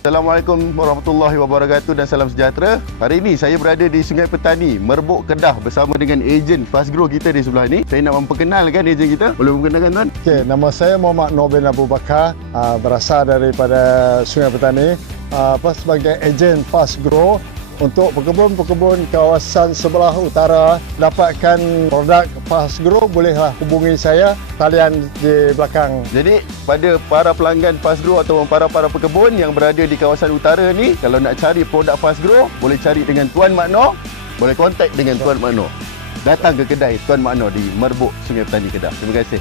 Assalamualaikum warahmatullahi wabarakatuh dan salam sejahtera. Hari ini saya berada di Sungai Petani, Merbuk, Kedah bersama dengan ejen Fastgrow kita di sebelah ni. Saya nak memperkenalkan ejen kita. Boleh memperkenalkan tuan? Okey, nama saya Muhammad Nur bin Abu Bakar, berasal daripada Sungai Petani, sebagai ejen Fastgrow untuk pekebun-pekebun kawasan sebelah utara. Dapatkan produk Fastgrow, bolehlah hubungi saya, talian di belakang. Jadi pada para pelanggan Fastgrow atau para pekebun yang berada di kawasan utara ni, kalau nak cari produk Fastgrow, boleh cari dengan Tuan Mak Noh, boleh kontak dengan Tuan Mak Noh. Datang ke kedai Tuan Mak Noh di Merbuk, Sungai Petani, Kedah. Terima kasih.